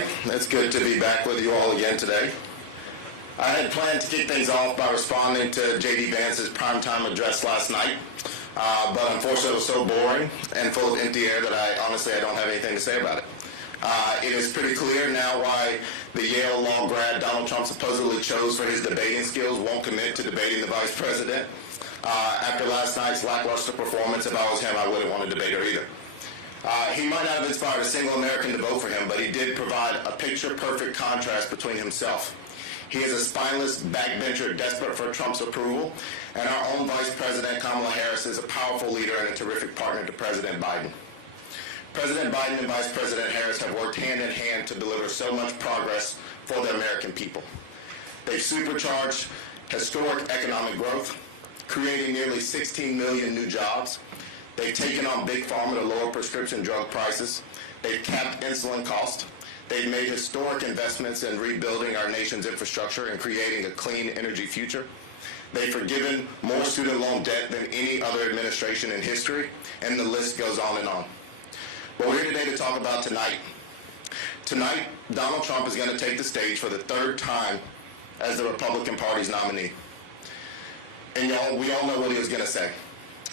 everybody. It's good to be back with you all again today. I had planned to kick things off by responding to JD Vance's primetime address last night, but unfortunately it was so boring and full of empty air that I don't have anything to say about it. It is pretty clear now why the Yale law grad Donald Trump supposedly chose for his debating skills won't commit to debating the vice president. After last night's lackluster performance, if I was him, I wouldn't want to debate her either. He might not have inspired a single American to vote for him, but he did provide a picture-perfect contrast between himself. He is a spineless backbencher desperate for Trump's approval, and our own Vice President Kamala Harris is a powerful leader and a terrific partner to President Biden. President Biden and Vice President Harris have worked hand in hand to deliver so much progress for the American people. They've supercharged historic economic growth, creating nearly 16 million new jobs. They've taken on Big Pharma to lower prescription drug prices. They've capped insulin costs. They've made historic investments in rebuilding our nation's infrastructure and creating a clean energy future. They've forgiven more student loan debt than any other administration in history, and the list goes on and on. But we're here today to talk about tonight. Tonight, Donald Trump is going to take the stage for the third time as the Republican Party's nominee. And we all know what he was going to say,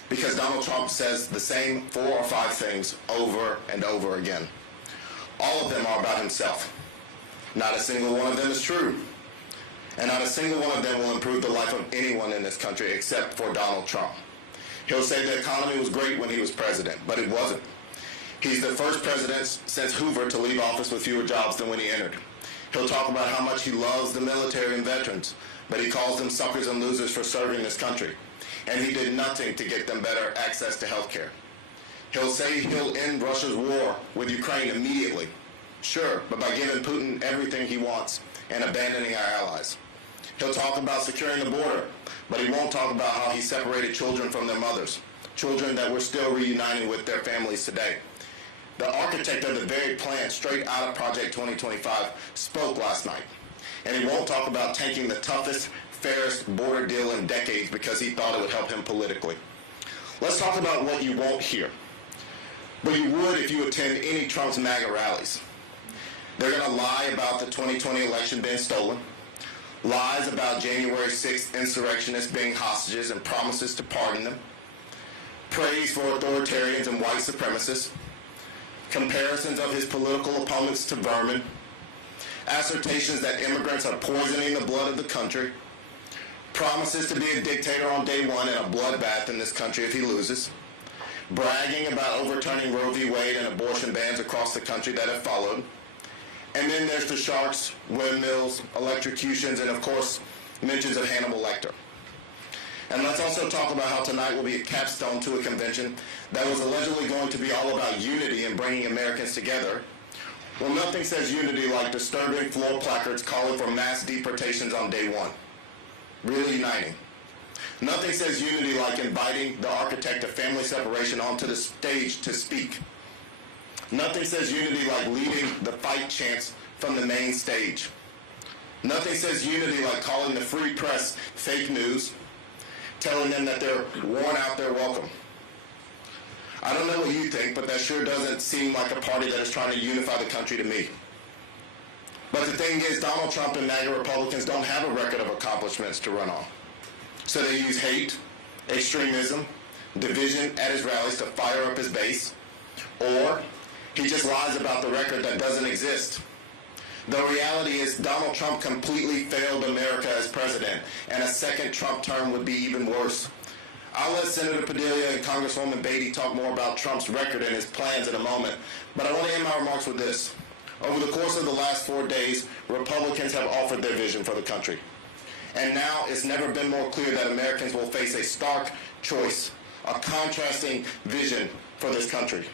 because Donald Trump says the same 4 or 5 things over and over again. All of them are about himself. Not a single one of them is true. And not a single one of them will improve the life of anyone in this country except for Donald Trump. He'll say the economy was great when he was president, but it wasn't. He's the first president since Hoover to leave office with fewer jobs than when he entered. He'll talk about how much he loves the military and veterans, but he calls them suckers and losers for serving this country. And he did nothing to get them better access to health care. He'll say he'll end Russia's war with Ukraine immediately. Sure, but by giving Putin everything he wants and abandoning our allies. He'll talk about securing the border, but he won't talk about how he separated children from their mothers, children that we're still reuniting with their families today. The architect of the very plan straight out of Project 2025 spoke last night. And he won't talk about tanking the toughest, fairest border deal in decades because he thought it would help him politically. Let's talk about what you won't hear. But you would if you attend any Trump's MAGA rallies. They're going to lie about the 2020 election being stolen, lies about January 6th insurrectionists being hostages and promises to pardon them, praise for authoritarians and white supremacists, comparisons of his political opponents to vermin, assertions that immigrants are poisoning the blood of the country, promises to be a dictator on day one and a bloodbath in this country if he loses, bragging about overturning Roe v. Wade and abortion bans across the country that have followed. And then there's the sharks, windmills, electrocutions, and of course, mentions of Hannibal Lecter. And let's also talk about how tonight will be a capstone to a convention that was allegedly going to be all about unity and bringing Americans together. Well, nothing says unity like disturbing floor placards calling for mass deportations on day one. Really uniting. Nothing says unity like inviting the architect of family separation onto the stage to speak. Nothing says unity like leading the fight chants from the main stage. Nothing says unity like calling the free press fake news, telling them that they're worn out their welcome. I don't know what you think, but that sure doesn't seem like a party that is trying to unify the country to me. But the thing is, Donald Trump and MAGA Republicans don't have a record of accomplishments to run on. So they use hate, extremism, division at his rallies to fire up his base, or he just lies about the record that doesn't exist. The reality is Donald Trump completely failed America as president, and a second Trump term would be even worse. I'll let Senator Padilla and Congresswoman Beatty talk more about Trump's record and his plans in a moment, but I want to end my remarks with this. Over the course of the last 4 days, Republicans have offered their vision for the country. And now it's never been more clear that Americans will face a stark choice, a contrasting vision for this country.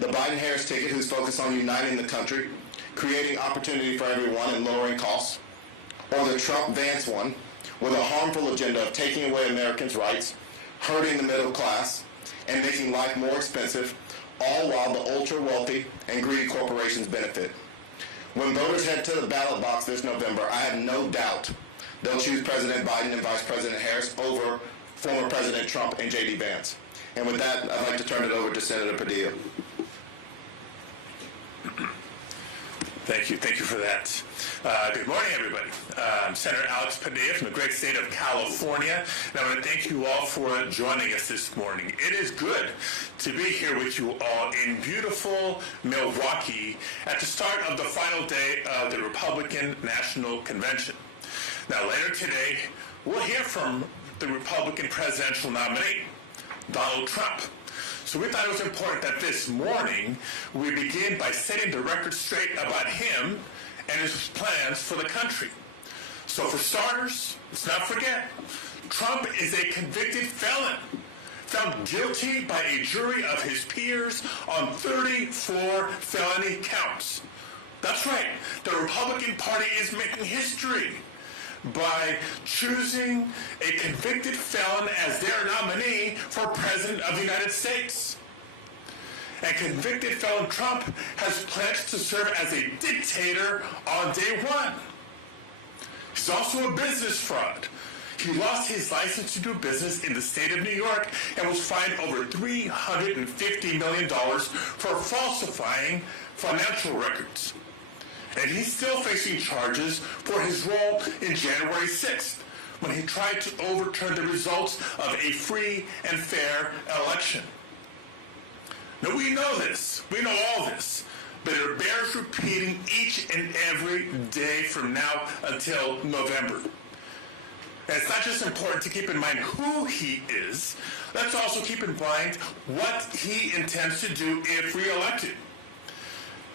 The Biden-Harris ticket, who's focused on uniting the country, creating opportunity for everyone and lowering costs, or the Trump-Vance one, with a harmful agenda of taking away Americans' rights, hurting the middle class, and making life more expensive, all while the ultra-wealthy and greedy corporations benefit. When voters head to the ballot box this November, I have no doubt they'll choose President Biden and Vice President Harris over former President Trump and JD Vance. And with that, I'd like to turn it over to Senator Padilla. Thank you. Thank you for that. Good morning, everybody. I'm Senator Alex Padilla from the great state of California, and I want to thank you all for joining us this morning. It is good to be here with you all in beautiful Milwaukee at the start of the final day of the Republican National Convention. Now, later today, we'll hear from the Republican presidential nominee, Donald Trump. So we thought it was important that this morning we begin by setting the record straight about him and his plans for the country. So for starters, let's not forget, Trump is a convicted felon, found guilty by a jury of his peers on 34 felony counts. That's right, the Republican Party is making history by choosing a convicted felon as their nominee for President of the United States. And convicted felon Trump has pledged to serve as a dictator on day one. He's also a business fraud. He lost his license to do business in the state of New York and was fined over $350 million for falsifying financial records. And he's still facing charges for his role in January 6th, when he tried to overturn the results of a free and fair election. Now, we know this. We know all this. But it bears repeating each and every day from now until November. And it's not just important to keep in mind who he is. Let's also keep in mind what he intends to do if reelected.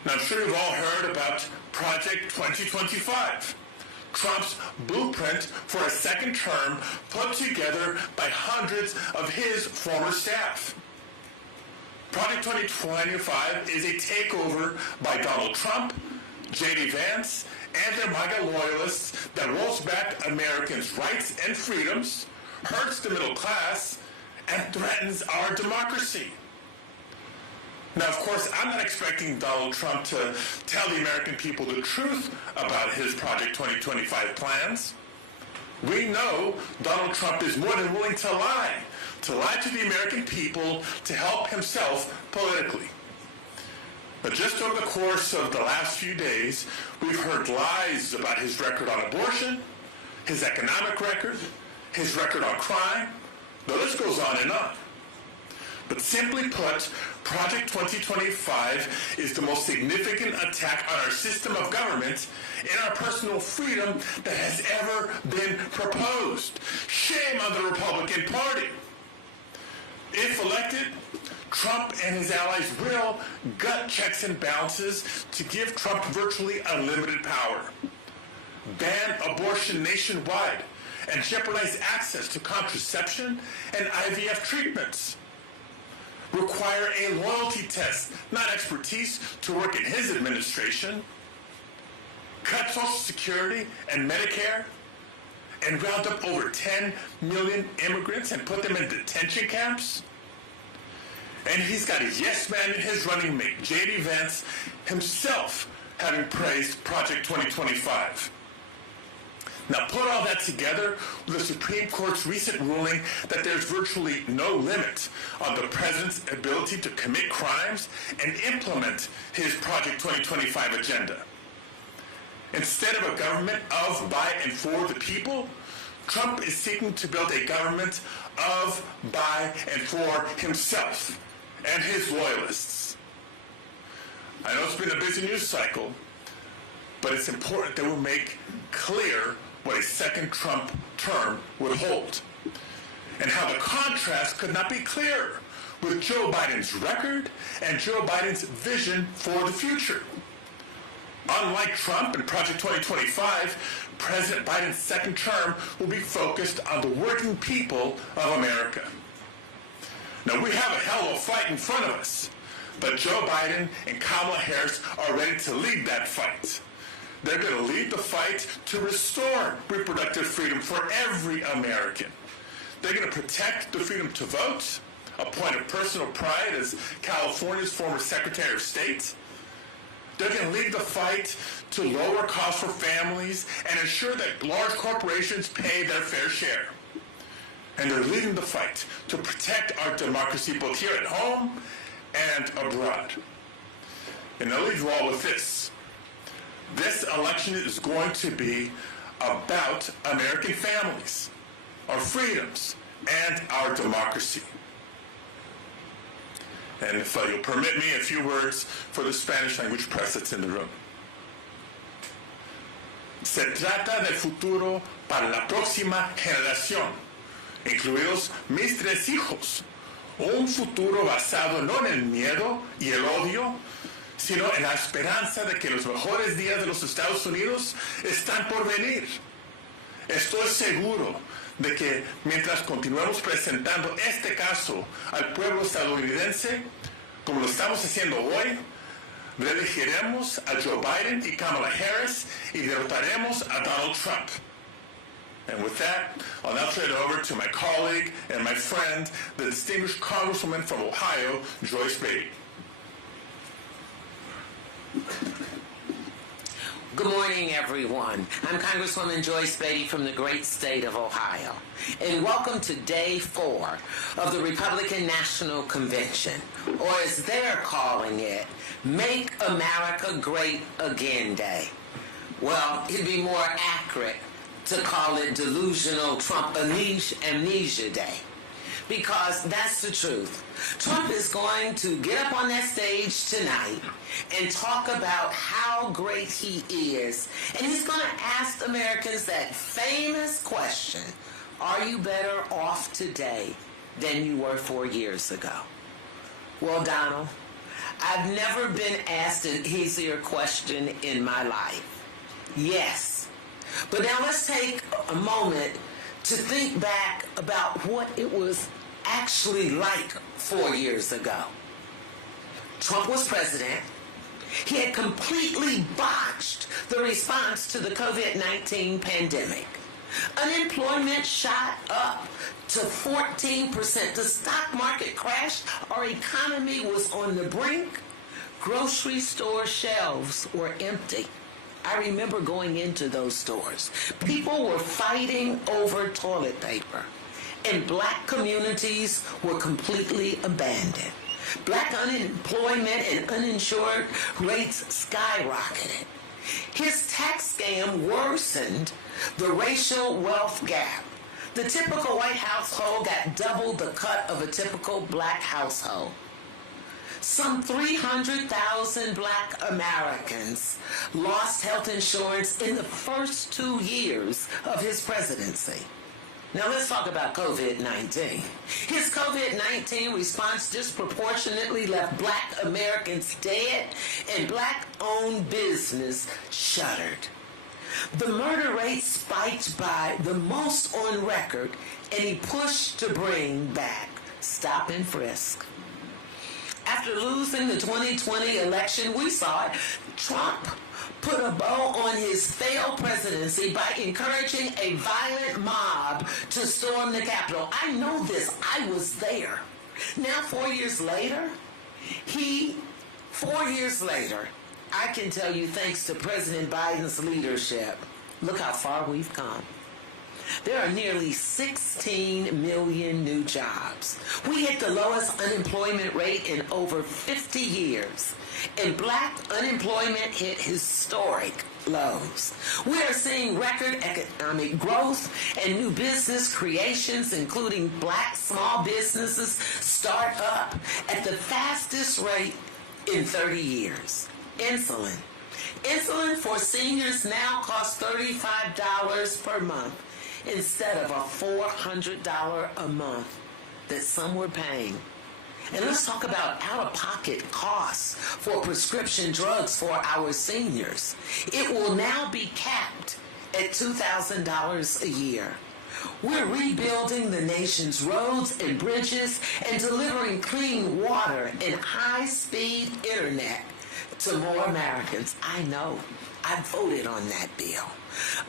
Now, I'm sure you've all heard about Project 2025, Trump's blueprint for a second term put together by hundreds of his former staff. Project 2025 is a takeover by Donald Trump, JD Vance, and their MAGA loyalists that rolls back Americans' rights and freedoms, hurts the middle class, and threatens our democracy. Now, of course, I'm not expecting Donald Trump to tell the American people the truth about his Project 2025 plans. We know Donald Trump is more than willing to lie to the American people to help himself politically. But just over the course of the last few days, we've heard lies about his record on abortion, his economic record, his record on crime. The list goes on and on. But simply put, Project 2025 is the most significant attack on our system of government and our personal freedom that has ever been proposed. Shame on the Republican Party. If elected, Trump and his allies will gut checks and balances to give Trump virtually unlimited power, ban abortion nationwide, and jeopardize access to contraception and IVF treatments. Require a loyalty test, not expertise, to work in his administration. Cut Social Security and Medicare, and round up over 10 million immigrants and put them in detention camps. And he's got a yes man in his running mate, JD Vance, himself having praised Project 2025. Now, put all that together with the Supreme Court's recent ruling that there's virtually no limit on the president's ability to commit crimes and implement his Project 2025 agenda. Instead of a government of, by, and for the people, Trump is seeking to build a government of, by, and for himself and his loyalists. I know it's been a busy news cycle, but it's important that we make clear what a second Trump term would hold, and how the contrast could not be clearer with Joe Biden's record and Joe Biden's vision for the future. Unlike Trump and Project 2025, President Biden's second term will be focused on the working people of America. Now, we have a hell of a fight in front of us, but Joe Biden and Kamala Harris are ready to lead that fight. They're going to lead the fight to restore reproductive freedom for every American. They're going to protect the freedom to vote, a point of personal pride as California's former Secretary of State. They're going to lead the fight to lower costs for families and ensure that large corporations pay their fair share. And they're leading the fight to protect our democracy both here at home and abroad. And I'll leave you all with this. This election is going to be about American families, our freedoms, and our democracy. And if you'll permit me a few words for the Spanish language press that's in the room. Se trata del futuro para la próxima generación, incluidos mis 3 hijos. Un futuro basado no en el miedo y el odio, sino en la esperanza de que los mejores días de los Estados Unidos están por venir. Estoy seguro de que mientras continuemos presentando este caso al pueblo estadounidense, como lo estamos haciendo hoy, reelegiremos a Joe Biden y Kamala Harris y derrotaremos a Donald Trump. And with that, I'll now turn it over to my colleague and my friend, the distinguished Congresswoman from Ohio, Joyce Beatty. Good morning, everyone. I'm Congresswoman Joyce Beatty from the great state of Ohio. And welcome to Day 4 of the Republican National Convention, or as they're calling it, Make America Great Again Day. Well, it'd be more accurate to call it Delusional Trump Amnesia Day, because that's the truth. Trump is going to get up on that stage tonight and talk about how great he is, and he's going to ask Americans that famous question, are you better off today than you were 4 years ago? Well, Donald, I've never been asked an easier question in my life. Yes. But now let's take a moment to think back about what it was actually like 4 years ago. Trump was president. He had completely botched the response to the COVID-19 pandemic. Unemployment shot up to 14%. The stock market crashed. Our economy was on the brink. Grocery store shelves were empty. I remember going into those stores. People were fighting over toilet paper, and black communities were completely abandoned. Black unemployment and uninsured rates skyrocketed. His tax scam worsened the racial wealth gap. The typical white household got double the cut of a typical black household. Some 300,000 black Americans lost health insurance in the first 2 years of his presidency. Now let's talk about COVID-19. His COVID-19 response disproportionately left black Americans dead and black-owned business shuttered. The murder rate spiked by the most on record, and he pushed to bring back stop and frisk. After losing the 2020 election, we saw it. Trump put a bow on his failed presidency by encouraging a violent mob to storm the Capitol. I know this. I was there. Now, 4 years later, 4 years later, I can tell you, thanks to President Biden's leadership, look how far we've come. There are nearly 16 million new jobs. We hit the lowest unemployment rate in over 50 years, and black unemployment hit historic lows. We are seeing record economic growth and new business creations, including black small businesses, start up at the fastest rate in 30 years. Insulin. Insulin for seniors now costs $35 per month, instead of a $400 a month that some were paying. And let's talk about out-of-pocket costs for prescription drugs for our seniors. It will now be capped at $2,000 a year. We're rebuilding the nation's roads and bridges and delivering clean water and high-speed internet to more Americans. I know. I voted on that bill.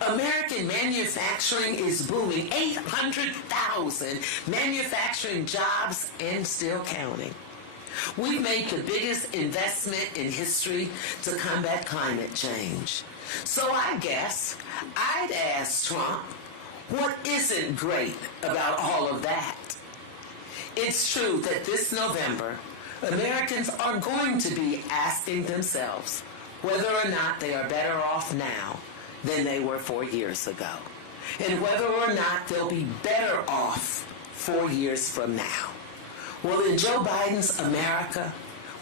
American manufacturing is booming. 800,000 manufacturing jobs and still counting. We've made the biggest investment in history to combat climate change. So I guess I'd ask Trump, what isn't great about all of that? It's true that this November, Americans are going to be asking themselves, whether or not they are better off now than they were 4 years ago, and whether or not they'll be better off 4 years from now. Well, in Joe Biden's America,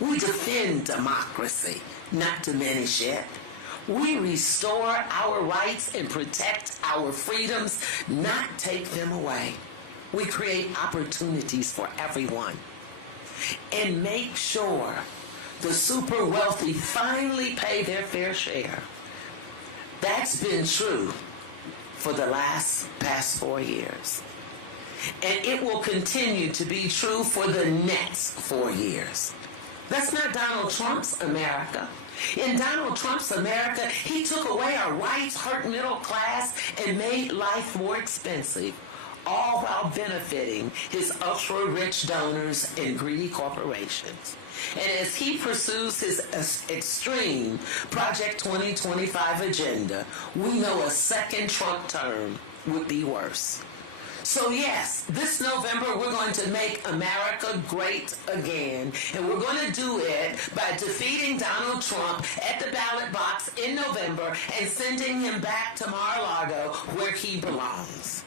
we defend democracy, not diminish it. We restore our rights and protect our freedoms, not take them away. We create opportunities for everyone and make sure the super wealthy finally pay their fair share. That's been true for the past 4 years. And it will continue to be true for the next 4 years. That's not Donald Trump's America. In Donald Trump's America, he took away our rights, hurt middle class, and made life more expensive, all while benefiting his ultra-rich donors and greedy corporations. And as he pursues his extreme Project 2025 agenda, we know a second Trump term would be worse. So yes, this November we're going to make America great again, and we're going to do it by defeating Donald Trump at the ballot box in November and sending him back to Mar-a-Lago where he belongs.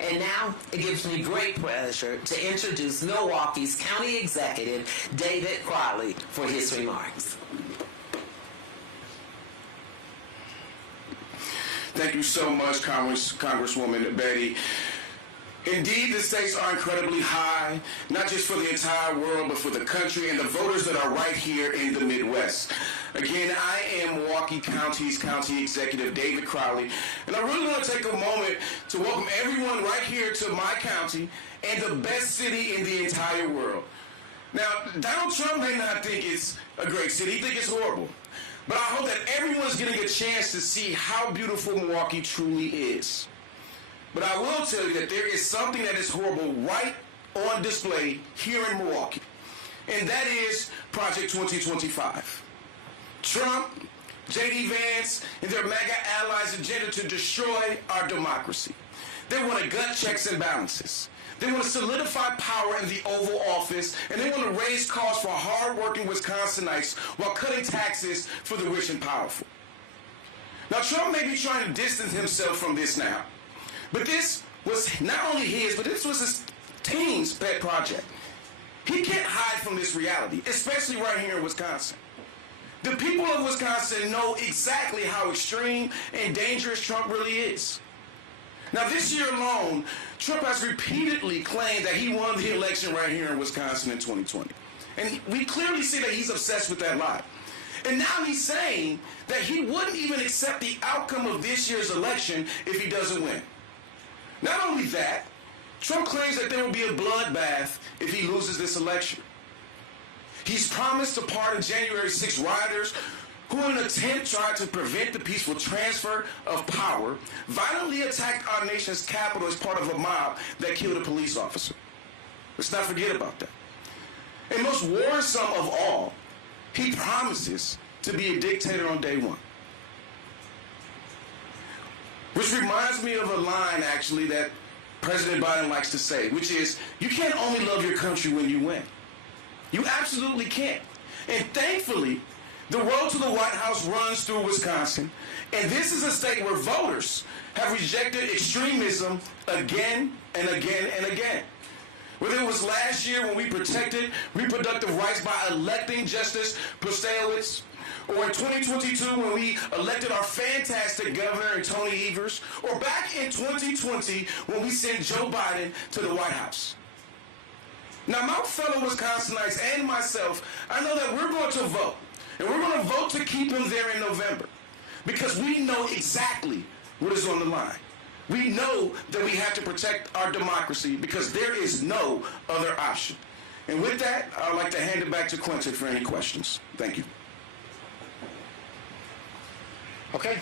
And now it gives me great pleasure to introduce Milwaukee's County Executive, David Crowley, for his remarks. Thank you so much, Congresswoman Betty. Indeed, the stakes are incredibly high, not just for the entire world, but for the country and the voters that are right here in the Midwest. Again, I am Milwaukee County's County Executive, David Crowley, and I really want to take a moment to welcome everyone right here to my county and the best city in the entire world. Now, Donald Trump may not think it's a great city, he thinks it's horrible. But I hope that everyone's getting a chance to see how beautiful Milwaukee truly is. But I will tell you that there is something that is horrible right on display here in Milwaukee, and that is Project 2025. Trump, JD Vance, and their MAGA allies' agenda to destroy our democracy. They want to gut checks and balances. They want to solidify power in the Oval Office, and they want to raise costs for hard-working Wisconsinites while cutting taxes for the rich and powerful. Now, Trump may be trying to distance himself from this now, but this was not only his, but this was his team's pet project. He can't hide from this reality, especially right here in Wisconsin. The people of Wisconsin know exactly how extreme and dangerous Trump really is. Now, this year alone, Trump has repeatedly claimed that he won the election right here in Wisconsin in 2020. And we clearly see that he's obsessed with that lie. And now he's saying that he wouldn't even accept the outcome of this year's election if he doesn't win. Not only that, Trump claims that there will be a bloodbath if he loses this election. He's promised to pardon January 6 rioters who in an attempt tried to prevent the peaceful transfer of power, violently attacked our nation's capital as part of a mob that killed a police officer. Let's not forget about that. And most worrisome of all, he promises to be a dictator on day one. Which reminds me of a line, actually, that President Biden likes to say, which is, you can't only love your country when you win. You absolutely can't. And thankfully, the road to the White House runs through Wisconsin, and this is a state where voters have rejected extremism again and again and again. Whether it was last year when we protected reproductive rights by electing Justice Prstylowicz, or in 2022 when we elected our fantastic governor, Tony Evers, or back in 2020 when we sent Joe Biden to the White House. Now, my fellow Wisconsinites and myself, I know that we're going to vote, and we're going to vote to keep him there in November, because we know exactly what is on the line. We know that we have to protect our democracy because there is no other option. And with that, I'd like to hand it back to Quentin for any questions. Thank you. Okay.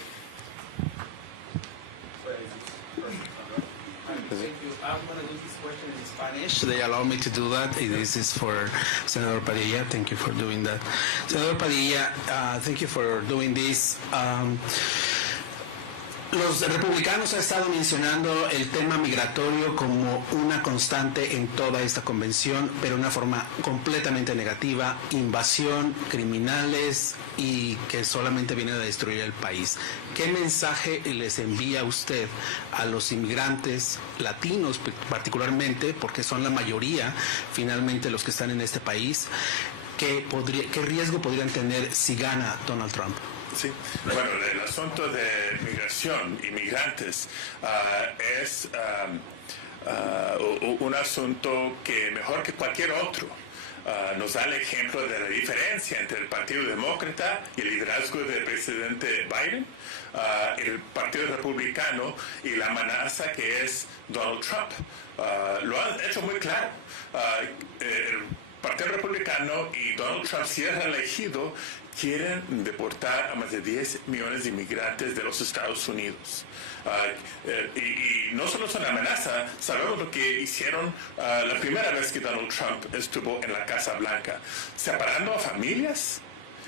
Thank you. I'm going to do this question in Spanish. They allow me to do that. This is for Senator Padilla. Thank you for doing that. Senator Padilla, thank you for doing this. Los republicanos han estado mencionando el tema migratorio como una constante en toda esta convención, pero de una forma completamente negativa, invasión, criminales y que solamente vienen a destruir el país. ¿Qué mensaje les envía usted a los inmigrantes latinos particularmente, porque son la mayoría finalmente los que están en este país? ¿Qué riesgo podrían tener si gana Donald Trump? Sí, bueno, el asunto de migración, inmigrantes, es un asunto que mejor que cualquier otro nos da el ejemplo de la diferencia entre el Partido Demócrata y el liderazgo del presidente Biden, el Partido Republicano y la amenaza que es Donald Trump. Lo han hecho muy claro. El Partido Republicano y Donald Trump, si es reelegido, quieren deportar a más de 10 millones de inmigrantes de los Estados Unidos. Y no solo es una amenaza, sabemos lo que hicieron la primera vez que Donald Trump estuvo en la Casa Blanca, separando a familias,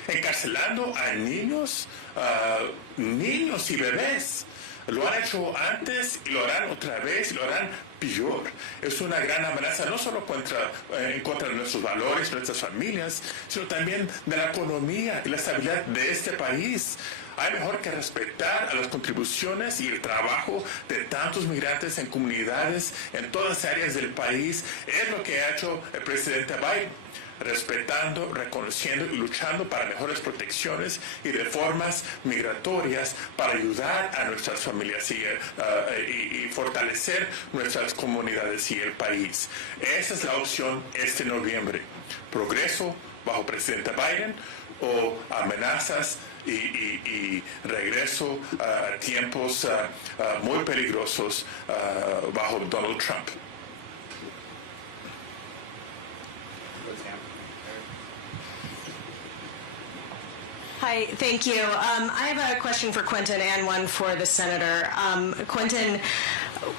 encarcelando a niños y bebés. Lo han hecho antes y lo harán otra vez y lo harán peor. Es una gran amenaza no solo en contra de nuestros valores, nuestras familias, sino también de la economía y la estabilidad de este país. Hay mejor que respetar a las contribuciones y el trabajo de tantos migrantes en comunidades en todas las áreas del país. Es lo que ha hecho el presidente Biden, respetando, reconociendo y luchando para mejores protecciones y reformas migratorias para ayudar a nuestras familias y fortalecer nuestras comunidades y el país. Esa es la opción este noviembre. Progreso bajo presidente Biden o amenazas y regreso a tiempos muy peligrosos bajo Donald Trump. Hi, thank you. I have a question for Quentin and one for the senator. Quentin,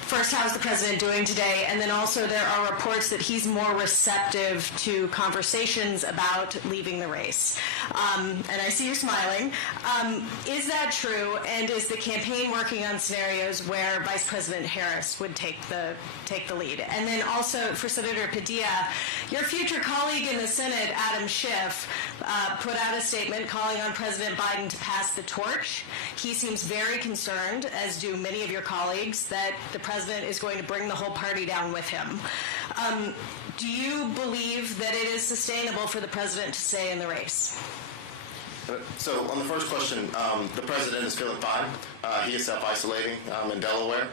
first, how's the president doing today? And then also there are reports that he's more receptive to conversations about leaving the race. And I see you're smiling. Is that true? And is the campaign working on scenarios where Vice President Harris would take the lead? And then also for Senator Padilla, your future colleague in the Senate, Adam Schiff, put out a statement calling on President Biden to pass the torch. He seems very concerned, as do many of your colleagues, that the president is going to bring the whole party down with him. Do you believe that it is sustainable for the president to stay in the race? So on the first question, the president is feeling fine. He is self-isolating in Delaware.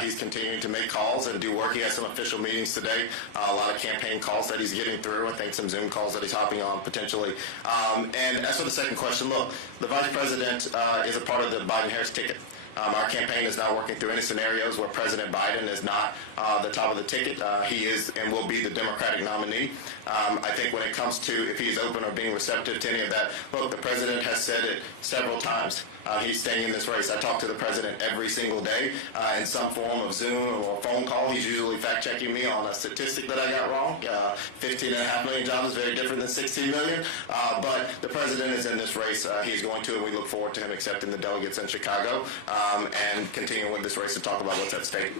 He's continuing to make calls and do work. He has some official meetings today, a lot of campaign calls that he's getting through, I think some Zoom calls that he's hopping on potentially. And as for the second question, look, the vice president is a part of the Biden-Harris ticket. Our campaign is not working through any scenarios where President Biden is not the top of the ticket. He is and will be the Democratic nominee. I think when it comes to if he's open or being receptive to any of that, look, the president has said it several times. He's staying in this race. I talk to the president every single day in some form of Zoom or phone call. He's usually fact-checking me on a statistic that I got wrong. 15.5 million jobs is very different than 16 million. But the president is in this race. He's going to, and we look forward to him accepting the delegates in Chicago and continuing with this race to talk about what's at stake.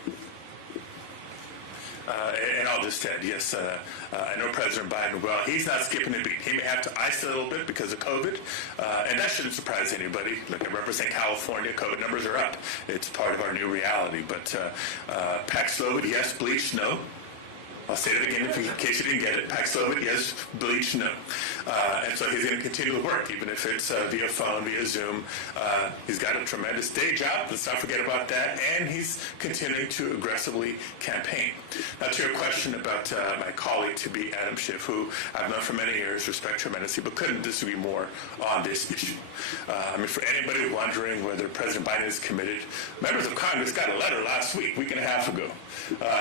And I'll just add, yes, I know President Biden well. He's not skipping a beat. He may have to isolate a little bit because of COVID, and that shouldn't surprise anybody. Look, I represent California. COVID numbers are up. It's part of our new reality. But Paxlovid, yes. Bleach, no. I'll say it again in case you didn't get it. Paxlovid, yes. Bleach, no. And so he's going to continue to work, even if it's via phone, via Zoom. He's got a tremendous day job. Let's not forget about that. And he's continuing to aggressively campaign. Now, to your question about my colleague to be Adam Schiff, who I've known for many years, respect tremendously, but couldn't disagree more on this issue. I mean, for anybody wondering whether President Biden is committed, members of Congress got a letter last week and a half ago.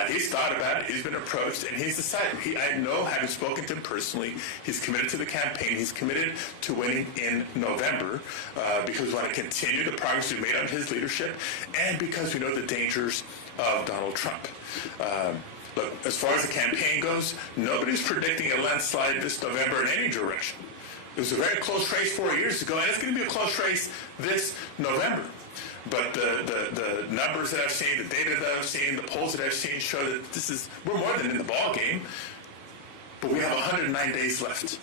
He's thought about it. He's been approached, and he's decided. I know, having spoken to him personally, he's committed to the campaign. He's committed to winning in November because we want to continue the progress we've made on his leadership and because we know the dangers of Donald Trump. Look, as far as the campaign goes, nobody's predicting a landslide this November in any direction. It was a very close race 4 years ago, and it's going to be a close race this November. But the numbers that I've seen, the data that I've seen, the polls that I've seen show that we're more than in the ball game. But we have 109 days left.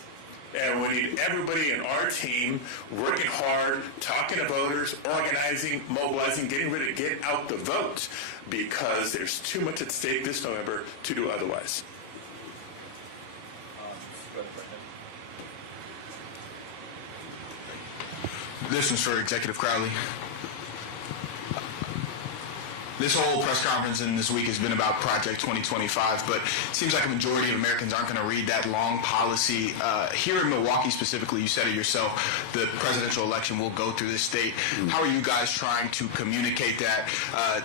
And we need everybody in our team working hard, talking to voters, organizing, mobilizing, getting ready to get out the vote, because there's too much at stake this November to do otherwise. This one's for Executive Crowley. This whole press conference and this week has been about Project 2025, but it seems like a majority of Americans aren't going to read that long policy. Here in Milwaukee specifically, you said it yourself, the presidential election will go through this state. How are you guys trying to communicate that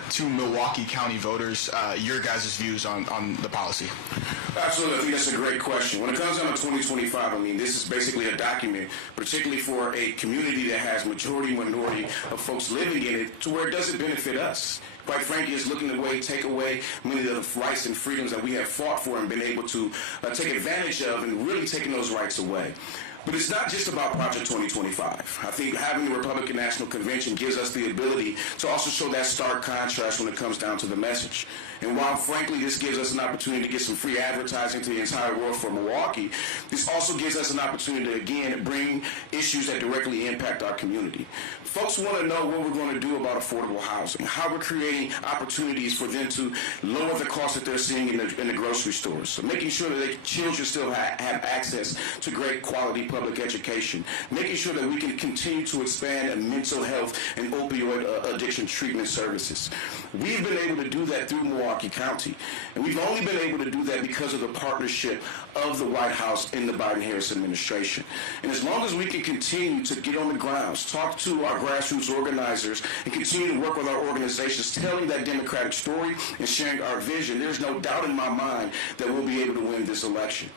to Milwaukee County voters, your guys' views on the policy? Absolutely. I think that's a great question. When it comes down to 2025, I mean, this is basically a document, particularly for a community that has minority of folks living in it, to where it doesn't benefit us. Quite frankly, it's looking to take away many of the rights and freedoms that we have fought for and been able to take advantage of, and really taking those rights away. But it's not just about Project 2025. I think having the Republican National Convention gives us the ability to also show that stark contrast when it comes down to the message. And while, frankly, this gives us an opportunity to get some free advertising to the entire world for Milwaukee, this also gives us an opportunity to, again, bring issues that directly impact our community. Folks want to know what we're going to do about affordable housing, how we're creating opportunities for them to lower the cost that they're seeing in the grocery stores, so making sure that their children still have access to great quality public education, making sure that we can continue to expand mental health and opioid addiction treatment services. We've been able to do that through Milwaukee County, and we've only been able to do that because of the partnership of the White House and the Biden-Harris administration. And as long as we can continue to get on the grounds, talk to our grassroots organizers, and continue to work with our organizations, telling that Democratic story and sharing our vision, there's no doubt in my mind that we'll be able to win this election.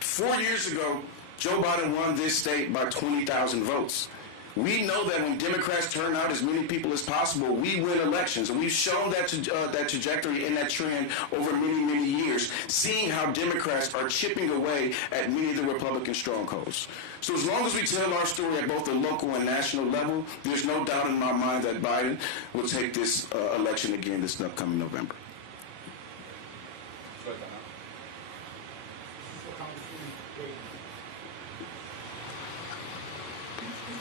4 years ago, Joe Biden won this state by 20,000 votes. We know that when Democrats turn out as many people as possible, we win elections. And we've shown that trajectory and that trend over many, many years, seeing how Democrats are chipping away at many of the Republican strongholds. So as long as we tell our story at both the local and national level, there's no doubt in my mind that Biden will take this election again this upcoming November.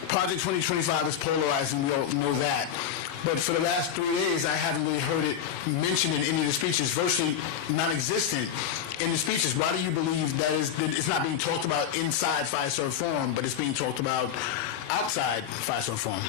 Project 2025 is polarizing, we all know that. But for the last 3 days, I haven't really heard it mentioned in any of the speeches, virtually non-existent in the speeches. Why do you believe that it's not being talked about inside FISA reform, but it's being talked about outside FISA reform?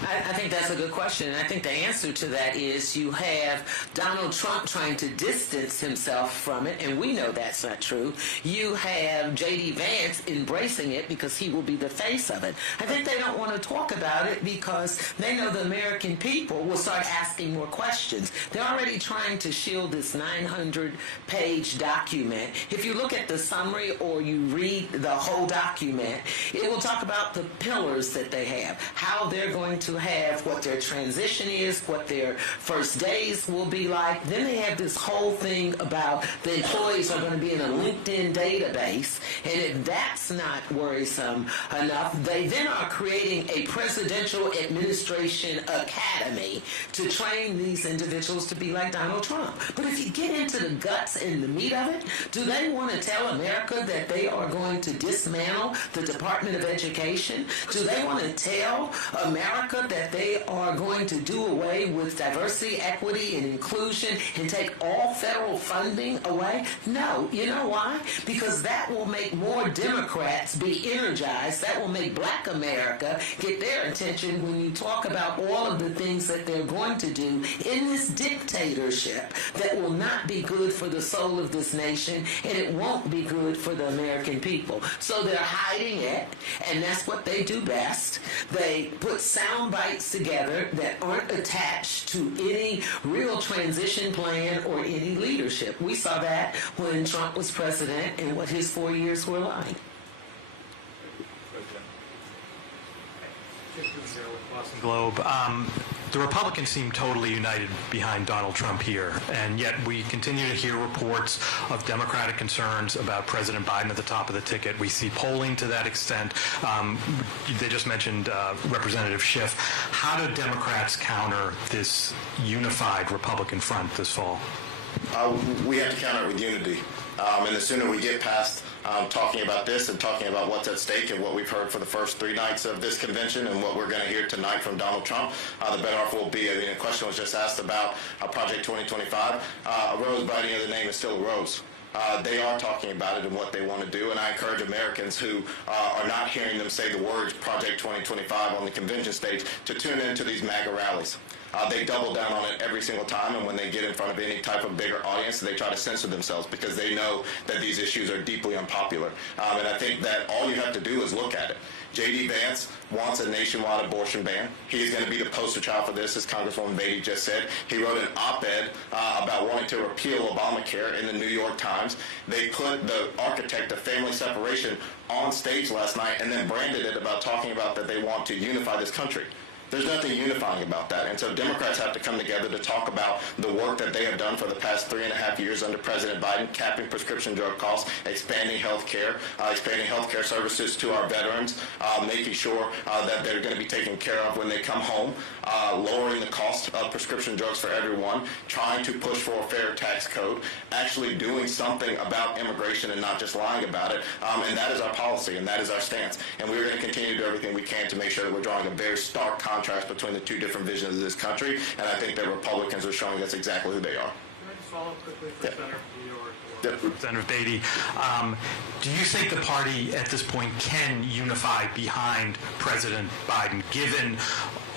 I think that's a good question. And I think the answer to that is you have Donald Trump trying to distance himself from it, and we know that's not true. You have JD Vance embracing it because he will be the face of it. I think they don't want to talk about it because they know the American people will start asking more questions. They're already trying to shield this 900-page document. If you look at the summary or you read the whole document, it will talk about the pillars that they have, how they're going to have, what their transition is, what their first days will be like. Then they have this whole thing about the employees are going to be in a LinkedIn database, and if that's not worrisome enough, they then are creating a presidential administration academy to train these individuals to be like Donald Trump. But if you get into the guts and the meat of it, do they want to tell America that they are going to dismantle the Department of Education? Do they want to tell America that they are going to do away with diversity, equity, and inclusion and take all federal funding away? No. You know why? Because that will make more Democrats be energized. That will make Black America get their attention when you talk about all of the things that they're going to do in this dictatorship that will not be good for the soul of this nation, and it won't be good for the American people. So they're hiding it, and that's what they do best. They put sound bites together that aren't attached to any real transition plan or any leadership. We saw that when Trump was president and what his 4 years were like. Boston Globe. The Republicans seem totally united behind Donald Trump here, and yet we continue to hear reports of Democratic concerns about President Biden at the top of the ticket. We see polling to that extent. They just mentioned Representative Schiff. How do Democrats counter this unified Republican front this fall? We have to counter it with unity. And the sooner we get past talking about this and talking about what's at stake and what we've heard for the first 3 nights of this convention and what we're going to hear tonight from Donald Trump, the better off we'll be. I mean, a question was just asked about Project 2025. A rose by any other name is still a rose. They are talking about it and what they want to do, and I encourage Americans who are not hearing them say the words Project 2025 on the convention stage to tune into these MAGA rallies. They double down on it every single time, and when they get in front of any type of bigger audience, they try to censor themselves because they know that these issues are deeply unpopular. And I think that all you have to do is look at it. JD Vance wants a nationwide abortion ban. He's going to be the poster child for this, as Congresswoman Beatty just said. He wrote an op-ed about wanting to repeal Obamacare in the New York Times. They put the architect of family separation on stage last night and then branded it about talking about that they want to unify this country. There's nothing unifying about that. And so Democrats have to come together to talk about the work that they have done for the past 3.5 years under President Biden, capping prescription drug costs, expanding health care services to our veterans, making sure that they're going to be taken care of when they come home, lowering the cost of prescription drugs for everyone, trying to push for a fair tax code, actually doing something about immigration and not just lying about it. And that is our policy, and that is our stance. And we're going to continue to do everything we can to make sure that we're drawing a very stark contrast between the two different visions of this country, and I think that Republicans are showing that's exactly who they are. Can I just follow up quickly for Senator Yep. Representative Beatty? Do you think the party at this point can unify behind President Biden, given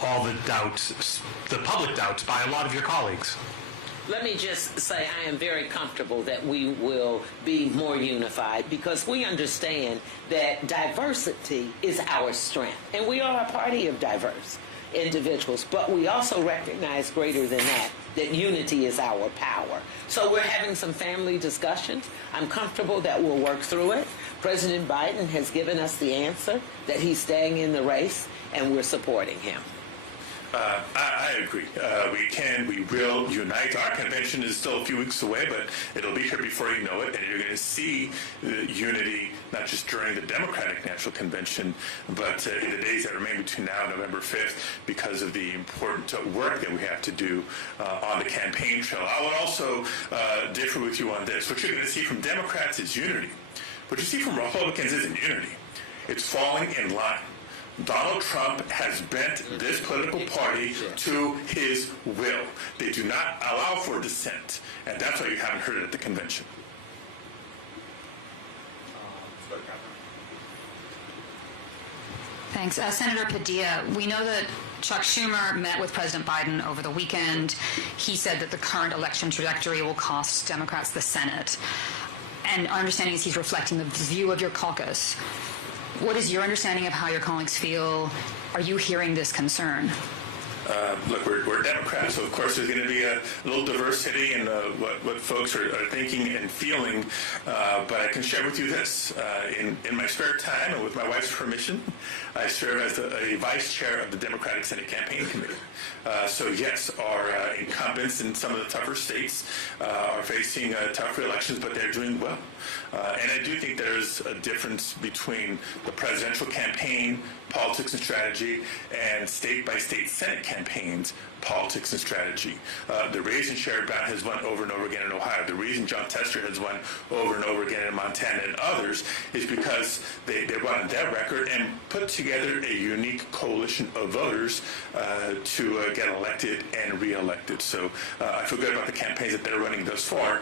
all the doubts, the public doubts by a lot of your colleagues? Let me just say I am very comfortable that we will be more unified because we understand that diversity is our strength. And we are a party of diverse individuals, but we also recognize greater than that unity is our power. So we're having some family discussions. I'm comfortable that we'll work through it. President Biden has given us the answer that he's staying in the race, and we're supporting him. I agree. We will unite. Our convention is still a few weeks away, but it'll be here before you know it, and you're going to see the unity not just during the Democratic National Convention, but in the days that remain between now and November 5th because of the important work that we have to do on the campaign trail. I would also differ with you on this. What you're going to see from Democrats is unity. What you see from Republicans isn't unity. It's falling in line. Donald Trump has bent this political party to his will. They do not allow for dissent, and that's why you haven't heard it at the convention. Thanks. Senator Padilla, we know that Chuck Schumer met with President Biden over the weekend. He said that the current election trajectory will cost Democrats the Senate. And our understanding is he's reflecting the view of your caucus. What is your understanding of how your colleagues feel? Are you hearing this concern? Look, we're Democrats, so of course there's going to be a little diversity in what folks are thinking and feeling. But I can share with you this. In my spare time and with my wife's permission, I serve as a vice chair of the Democratic Senate Campaign Committee. So yes, our incumbents in some of the tougher states are facing tougher elections, but they're doing well. And I do think there's a difference between the presidential campaign, politics and strategy, and state-by-state Senate campaigns, politics and strategy. The reason Sherrod Brown has won over and over again in Ohio, the reason John Tester has won over and over again in Montana and others is because they run their record and put together a unique coalition of voters to get elected and re-elected. So I feel good about the campaigns that they're running thus far.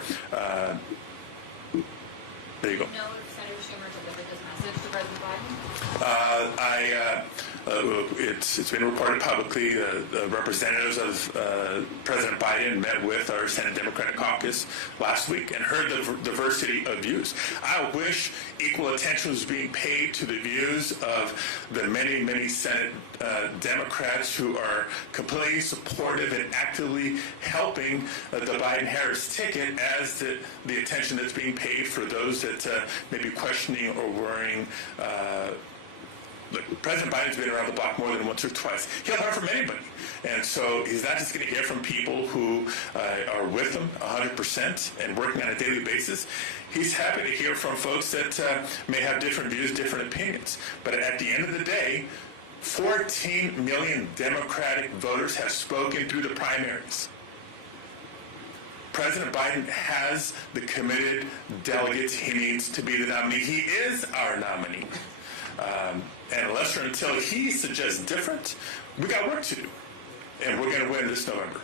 There you go. Do you know if Senator Schumer delivered this message to President Biden? It's been reported publicly. The representatives of President Biden met with our Senate Democratic Caucus last week and heard the diversity of views. I wish equal attention was being paid to the views of the many, many Senate Democrats who are completely supportive and actively helping the Biden-Harris ticket as the attention that's being paid for those that may be questioning or worrying look, President Biden's been around the block more than once or twice. He'll hear from anybody. And so he's not just going to hear from people who are with him 100% and working on a daily basis. He's happy to hear from folks that may have different views, different opinions. But at the end of the day, 14 million Democratic voters have spoken through the primaries. President Biden has the committed delegates he needs to be the nominee. He is our nominee. And unless or until he suggests different, we got work to do. And we're going to win this November.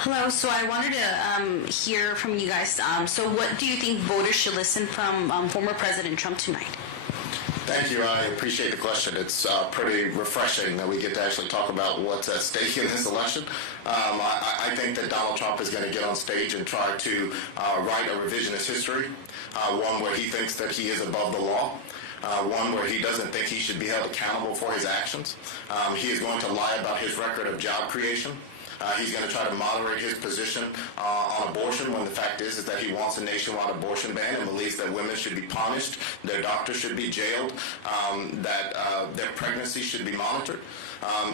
Hello, so I wanted to hear from you guys. So what do you think voters should listen from former President Trump tonight? Thank you. I appreciate the question. It's pretty refreshing that we get to actually talk about what's at stake in this election. I think that Donald Trump is going to get on stage and try to write a revisionist history, one where he thinks that he is above the law. One where he doesn't think he should be held accountable for his actions. He is going to lie about his record of job creation. He's going to try to moderate his position on abortion when the fact is that he wants a nationwide abortion ban and believes that women should be punished, their doctors should be jailed, that their pregnancy should be monitored.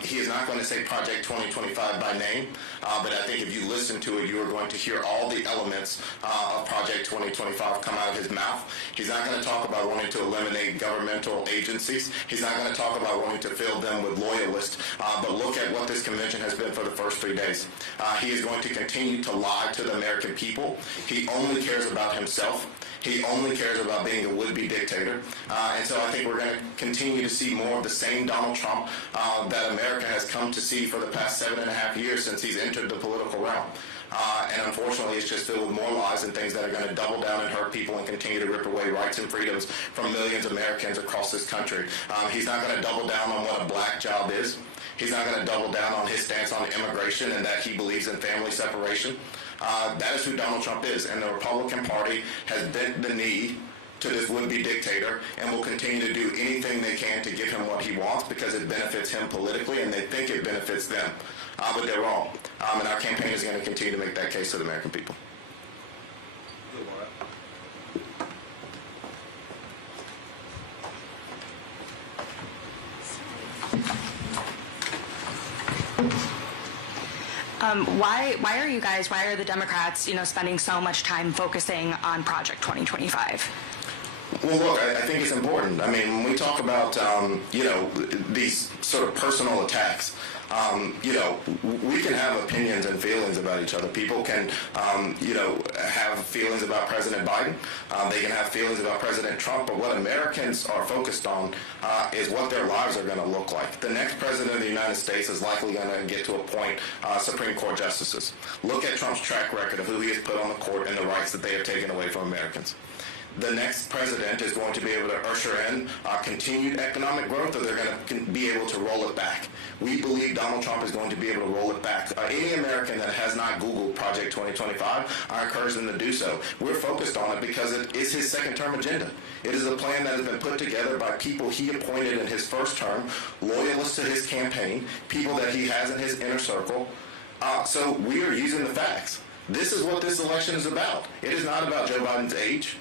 He is not going to say Project 2025 by name, but I think if you listen to it, you are going to hear all the elements of Project 2025 come out of his mouth. He's not going to talk about wanting to eliminate governmental agencies. He's not going to talk about wanting to fill them with loyalists, but look at what this convention has been for the first 3 days. He is going to continue to lie to the American people. He only cares about himself. He only cares about being a would-be dictator. And so I think we're going to continue to see more of the same Donald Trump that America has come to see for the past 7.5 years since he's entered the political realm. And unfortunately, it's just filled with more lies and things that are going to double down and hurt people and continue to rip away rights and freedoms from millions of Americans across this country. He's not going to double down on what a black job is. He's not going to double down on his stance on immigration and that he believes in family separation. That is who Donald Trump is, and the Republican Party has bent the knee to this would-be dictator and will continue to do anything they can to give him what he wants because it benefits him politically and they think it benefits them. But they're wrong. And our campaign is going to continue to make that case to the American people. Why are the Democrats, spending so much time focusing on Project 2025? Well, look, I think it's important. I mean, when we talk about, these sort of personal attacks, we can have opinions and feelings about each other. People can, have feelings about President Biden. They can have feelings about President Trump. But what Americans are focused on is what their lives are going to look like. The next president of the United States is likely going to get to appoint Supreme Court justices. Look at Trump's track record of who he has put on the court and the rights that they have taken away from Americans. The next president is going to be able to usher in continued economic growth, or they're going to be able to roll it back. We believe Donald Trump is going to be able to roll it back. Any American that has not Googled Project 2025, I encourage them to do so. We're focused on it because it is his second-term agenda. It is a plan that has been put together by people he appointed in his first term, loyalists to his campaign, people that he has in his inner circle. So we are using the facts. This is what this election is about. It is not about Joe Biden's age.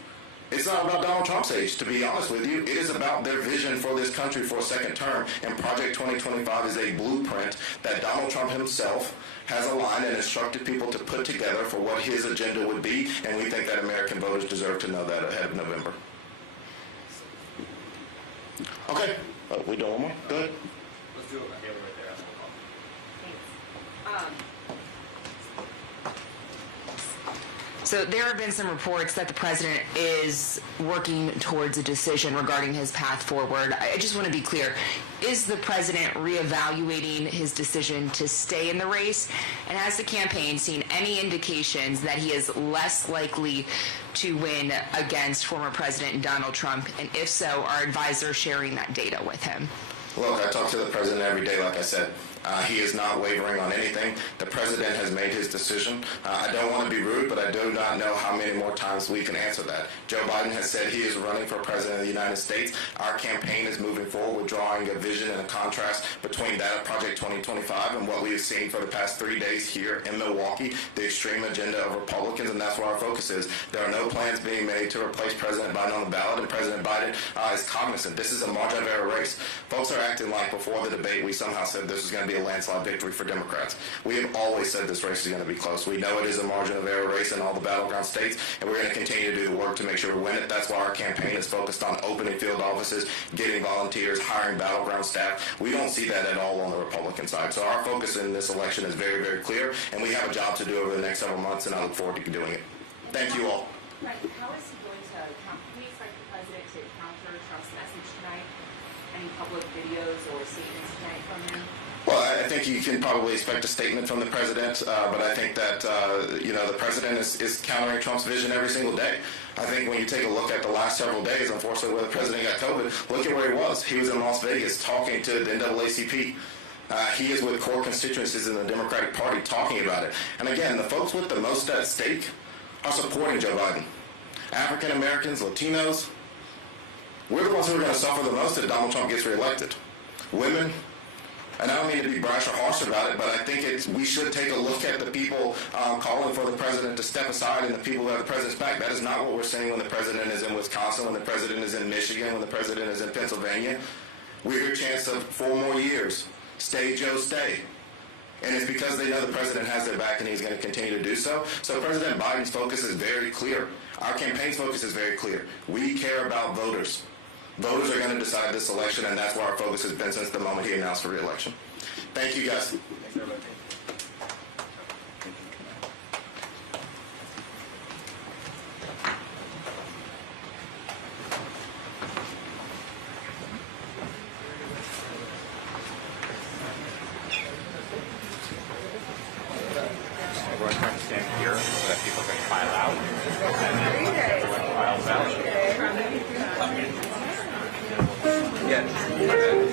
It's not about Donald Trump's age, to be honest with you. It is about their vision for this country for a second term, and Project 2025 is a blueprint that Donald Trump himself has aligned and instructed people to put together for what his agenda would be, and we think that American voters deserve to know that ahead of November. Okay, we doing one more? Good. Let's do it right there. Thanks. So there have been some reports that the president is working towards a decision regarding his path forward. I just want to be clear. Is the president reevaluating his decision to stay in the race? And has the campaign seen any indications that he is less likely to win against former President Donald Trump? And if so, are advisors sharing that data with him? Look, I talk to the president every day, like I said. He is not wavering on anything. The president has made his decision. I don't want to be rude, but I do not know how many more times we can answer that. Joe Biden has said he is running for president of the United States. Our campaign is moving forward with drawing a vision and a contrast between that of Project 2025 and what we have seen for the past 3 days here in Milwaukee, the extreme agenda of Republicans, and that's where our focus is. There are no plans being made to replace President Biden on the ballot, and President Biden is cognizant. This is a margin of error race. Folks are acting like before the debate we somehow said this was going to be a landslide victory for Democrats. We have always said this race is going to be close. We know it is a margin of error race in all the battleground states, and we're going to continue to do the work to make sure we win it. That's why our campaign is focused on opening field offices, getting volunteers, hiring battleground staff. We don't see that at all on the Republican side. So our focus in this election is very, very clear, and we have a job to do over the next several months, and I look forward to doing it. Thank you all. Right. How is he going to can we expect the president to counter Trump's message tonight? Any public videos or statements tonight from him? Well, I think you can probably expect a statement from the president, but I think that, the president is countering Trump's vision every single day. I think when you take a look at the last several days, unfortunately, where the president got COVID, look at where he was. He was in Las Vegas talking to the NAACP. He is with core constituencies in the Democratic Party talking about it. And again, the folks with the most at stake are supporting Joe Biden. African Americans, Latinos, we're the ones who are going to suffer the most if Donald Trump gets reelected. Women, and I don't mean to be brash or harsh about it, but I think we should take a look at the people calling for the president to step aside and the people who have the president's back. That is not what we're seeing when the president is in Wisconsin, when the president is in Michigan, when the president is in Pennsylvania. We hear chants of 4 more years. Stay, Joe, stay. And it's because they know the president has their back and he's going to continue to do so. So President Biden's focus is very clear. Our campaign's focus is very clear. We care about voters. Voters are going to decide this election, and that's where our focus has been since the moment he announced for re-election. Thank you, guys. Thanks, everybody. Everyone trying to stand here so that people can file out. And then everyone files out. Yeah.